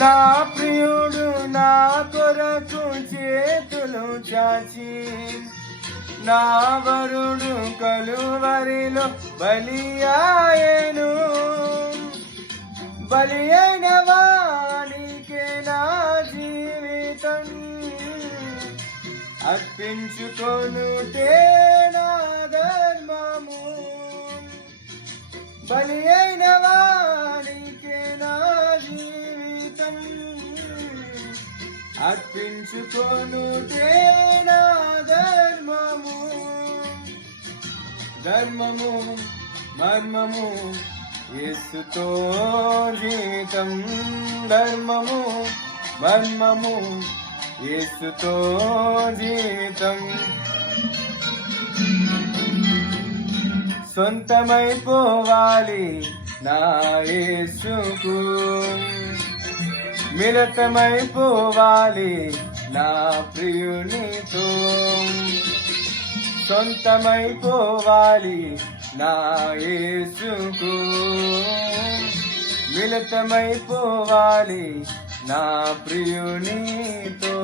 నా ప్రియుడు నా కొరకు చేతులు చాచి నా వరుడు కలువరిలో బలియాయెను. బలి అయిన వానికే నా జీవితం అర్పించుకొనుటే నా ధర్మము. బలి అయిన వానికే నా జీవితం అర్పించుకొనుటే నా ధర్మము. ధర్మము మర్మము యేసుతో జీవితం. ధర్మము మర్మము యేసుతో జీవితం. సొంతమైపోవాలి నా యేసుకు, మిళితమైపోవాలి నా ప్రియునితో. సొంతమైపోవాలి నా యేసుకు, మిళితమైపోవాలి నా ప్రియునితో.